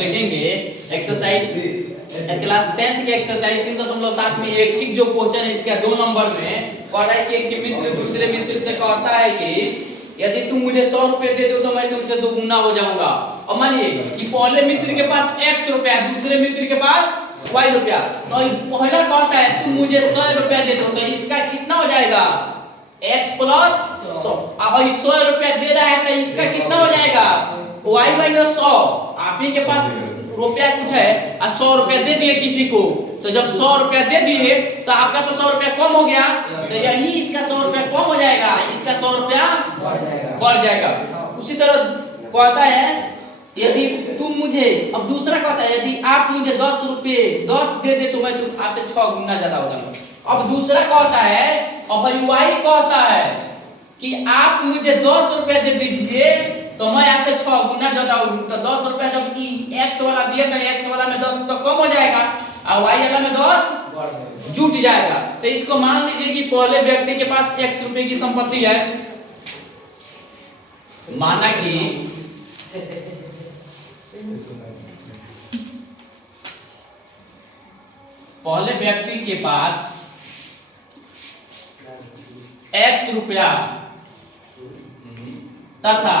देखेंगे exercise class 10th के exercise 3.7 में एक चीज जो क्वेश्चन है इसका 2 नंबर में कह रहा है कि एक मित्र दूसरे मित्र से कहता है कि यदि तुम मुझे 100 रुपए दे दो तो मैं तुमसे दोगुना हो जाऊंगा। और मानिए कि पहले मित्र के पास x रुपया है, दूसरे मित्र के पास y रुपया, तो पहला कहता है तुम मुझे 100 रुपया दे दो, तो इसका कितना हो जाएगा x प्लस 100। अब 100 रुपया दे रहा है तो इसका कितना हो जाएगा y माइनस 100। आप ही के पास रुपया कुछ है और 100 रुपया दे दिए किसी को, तो जब 100 रुपया दे दिए तो आपका तो 100 रुपया कम हो गया, तो यही इसका 100 रुपया कम हो जाएगा, इसका 100 रुपया बढ़ जाएगा। उसी तरह कहता है यदि तुम मुझे, अब दूसरा कहता है यदि आप मुझे 10 रुपए 10 दे दे तो मैं तुम आपसे 6 गुना ज्यादा हो जाऊंगा। अब दूसरा कहता है और भाई वाई कहता है कि आप मुझे 10 रुपए दे दीजिए तो मैं आपसे 6 गुना ज्यादा हूं। तो 10 रुपया जब x वाला दिया तो x वाला में 10 तो कम हो जाएगा और y वाला में 10 जुट जाएगा। तो इसको मान लीजिए कि पहले व्यक्ति के पास x रुपए की संपत्ति है, माना कि पहले व्यक्ति के पास x रुपया तथा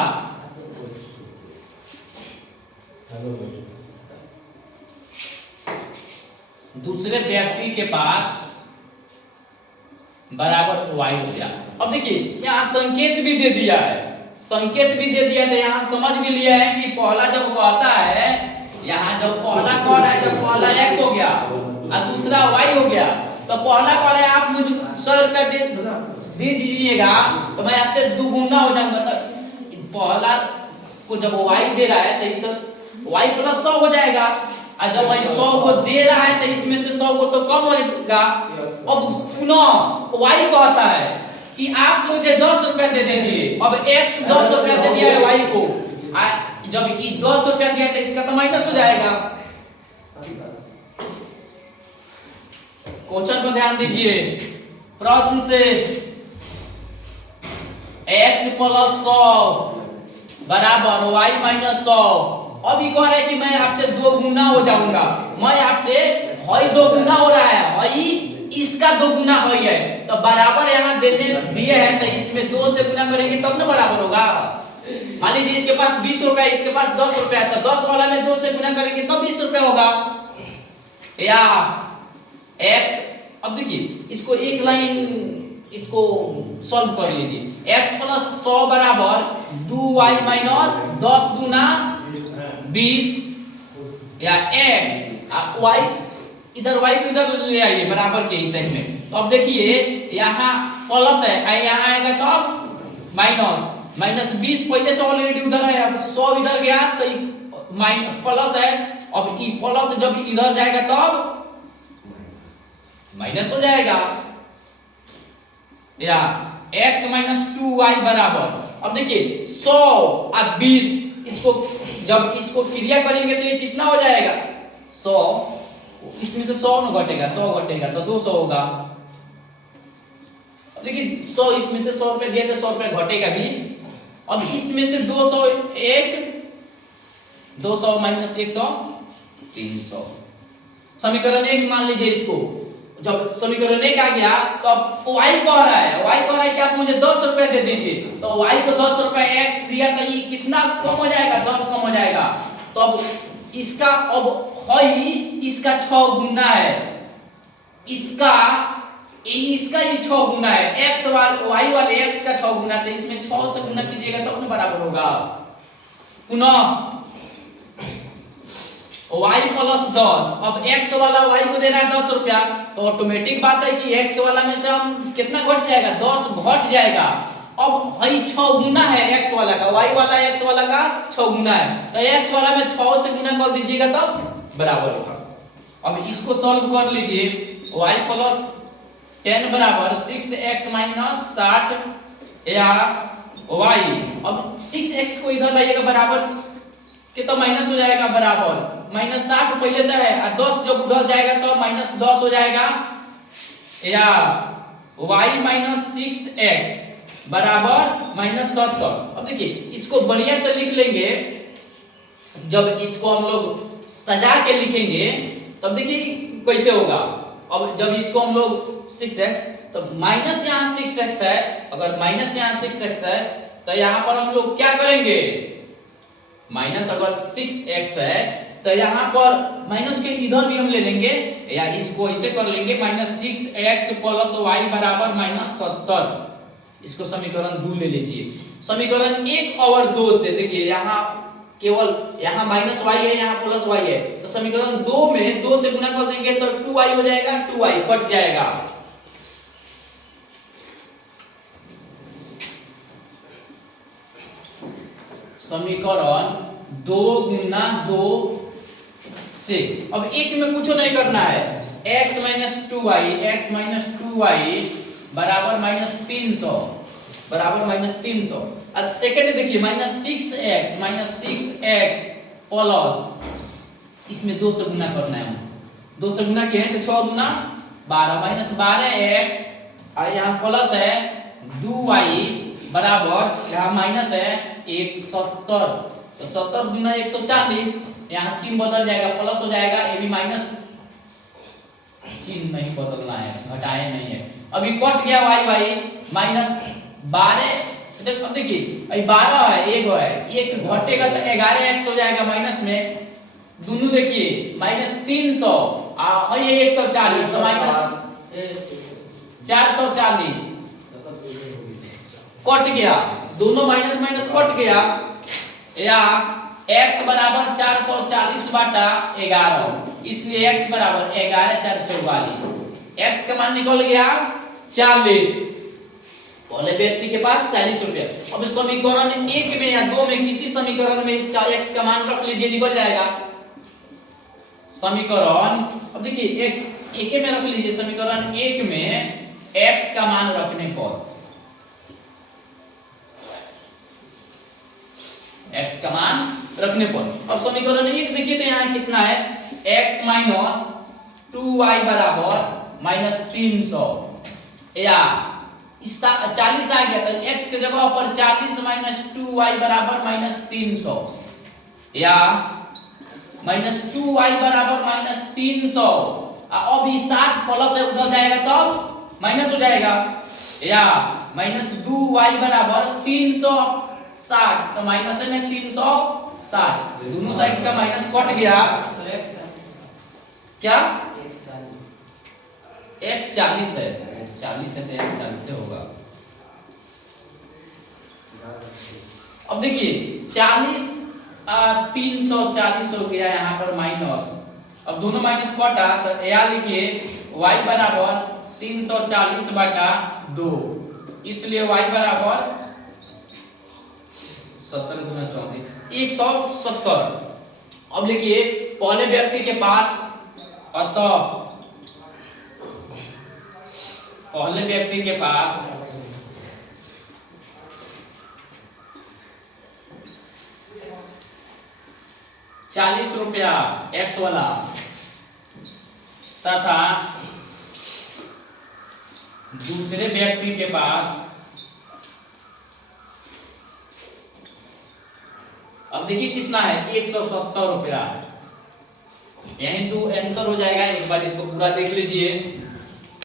दूसरे व्यक्ति के पास बराबर y रुपया। अब देखिए यहाँ संकेत भी दे दिया है, संकेत भी दे दिया, तो यहाँ समझ भी लिया है कि पहला जब कहता है, यहाँ जब पहला कह रहा है, जब पहला x हो गया और दूसरा y हो गया, तो पहला कह रहा है आप मुझे 100 रुपया दे दीजिएगा तो मैं आपसे दुगुना हो जाऊंगा। तो पहला को जब y दे रहा है तो y प्लस 100 हो जाएगा, और जब y 100 को दे रहा है तो इसमें से 100 को तो कम हो जाएगा। अब पुनः y कहता है कि आप मुझे 10 रुपया दे दीजिए। अब x 10 रुपया दे दिया है y को, जब ये 10 रुपया दिया तो इसका तो माइनस हो जाएगा। क्वेश्चन पर ध्यान दीजिए, प्रश्न से x प्लस 100 बराबर y माइनस 100। अब ये कह रहा है कि मैं आपसे 2 गुना हो जाऊंगा, मैं आपसे हई 2 गुना हो रहा है, हई इसका 2 गुना हई है, तो बराबर यहाँ देने दिए हैं तो इसमें 2 से गुना करेंगे तब ना बराबर होगा। मान लीजिए इसके पास 20 रुपया, इसके पास 10 रुपया, तो 10 वाला में 2 से गुना करेंगे तब 20 रुपया होगा। या x, अब देखिए इसको एक लाइन इसको सॉल्व कर लीजिए, x प्लस 100 बराबर 2y माइनस 10 गुना 20, या x y इधर y को इधर ले आइए बराबर के हिस्से में। तो अब देखिए यहाँ प्लस है, यहाँ आएगा तो माइनस, माइनस 20 पहले से ऑलरेडी उधर है, अब 100 इधर गया तो प्लस है, अब ई प्लस जब इधर जाएगा तब माइनस हो जाएगा। या x माइनस 2y बराबर, अब देखिए 100 और 20, इसको जब इसको क्रिया करेंगे तो ये कितना हो जाएगा 100, इसमें से 100 न घटेगा, 100 घटेगा तो 200 होगा। अब देखिए 100 इसमें से 100 रुपए दिया तो 100 रुपए घटेगा भी। अब इसमें से 200 200 माइनस 100 300। समीकरण 1 मान लीजिए इसको, जब समीकरण 1 आ गया तो अब y कह रहा है कि आप मुझे 10 रुपए दे दीजिए, तो y को 10 रुपए x दिया तो ये कितना कम हो जाएगा 10 कम हो जाएगा। तो अब इसका अब हई इसका 6 गुना है, इसका ये 6 गुना है, x y वाले x का 6 गुना, तो इसमें 6 से गुना कीजिएगा तब तो बराबर होगा। पुनः y प्लस 10, अब x वाला y को दे रहा है 10 रुपया, तो ऑटोमेटिक बात है कि x वाला में से हम कितना घट जाएगा 10 घट जाएगा। अब हई 6 गुना है x वाला का, y वाला x वाला का 6 गुना है, तो x वाला में 6 से गुना कर दीजिएगा तब बराबर होगा। अब इसको सॉल्व कर लीजिए, y प्लस 10 बराबर 6x माइनस 60 या y, अब 6x को इधर लाइएगा बराबर के तो माइनस हो जाएगा बराबर, माइनस 60 पहले से है और 10 जब उधर जाएगा तो माइनस 10 हो जाएगा। या y माइनस 6x बराबर माइनस 70। अब देखिए इसको बढ़िया से लिख लेंगे, जब इसको हम लोग सजा के लिखेंगे तब देखिए कैसे होगा। अब जब इसको हम लोग 6x, तो माइनस यहाँ 6x है, अगर माइनस यहाँ 6x है तो यहाँ पर हम लोग क्या करेंगे, माइनस अगर 6x है तो यहाँ पर माइनस के इधर भी हम ले लेंगे या इसको ऐसे कर लेंगे, -6x प्लस y बराबर -70। इसको समीकरण 2 ले लीजिए। समीकरण 1 और 2 से देखिए यहाँ केवल यहाँ -y है, यहाँ +y है, तो समीकरण 2 में 2 से गुणा कर देंगे तो 2y हो जाएगा, 2y कट जाएगा। समीकरण 2 गुना 2 से अब एक में कुछ नहीं करना है, x - 2y बराबर -300 अब सेकंड देखिए -6x प्लस इसमें 2 से गुना करना है, 2 से गुना किए तो 6 दूना 12 -12x और यहाँ प्लस है 2y बराबर यहाँ माइनस है 170, तो 70 गुना 140, यहाँ चिन्ह बदल जाएगा, प्लस हो जाएगा, ये भी माइनस, चिन्ह नहीं बदलना है, घटाए नहीं है। अभी कट गया y -12, अब देखिए अभी 12 है, 1 है, 1 घटेगा तो 11x हो जाएगा माइनस में, दोनों देखिए -300 और ये 140 तो -440 कट गया, दोनों माइनस माइनस कट गया, या x बराबर 440 बटा 11, इसलिए x बराबर 11 4 44, x का मान निकल गया 40। पहले व्यक्ति के पास 40 रुपया। अब समीकरण 1 में या 2 में किसी समीकरण में इसका x का मान रख लीजिए, निकल जाएगा समीकरण। अब देखिए x 1 में रख लीजिए, समीकरण 1 में x का मान रखने पर x का मान रखने पर अब समीकरण 1 देखिए तो यहाँ कितना है, x माइनस 2y बराबर -300, या 40 आ गया तो x के जगह पर 40 - 2y बराबर -300, या -2y बराबर -300, अब ये 60 प्लस है उधर जाएगा तब माइनस हो जाएगा, या -2y बराबर 360, तो माइनस में 360, दोनों साइड का माइनस कट गया, क्या x 40 है, 40 है तो यहाँ 40 से होगा। अब देखिए 40 340 हो गया, यहाँ पर माइनस, अब दोनों माइनस कटा तो यहाँ लिखिए y बराबर 340 बटा 2, इसलिए y बराबर 70 गुना 34 170। अब लिखिए पहले व्यक्ति के पास, अतः पहले व्यक्ति के पास ₹40 x वाला तथा दूसरे व्यक्ति के पास, अब देखिए कितना है, ₹170। यही 2 आंसर हो जाएगा। एक बार इसको पूरा देख लीजिए।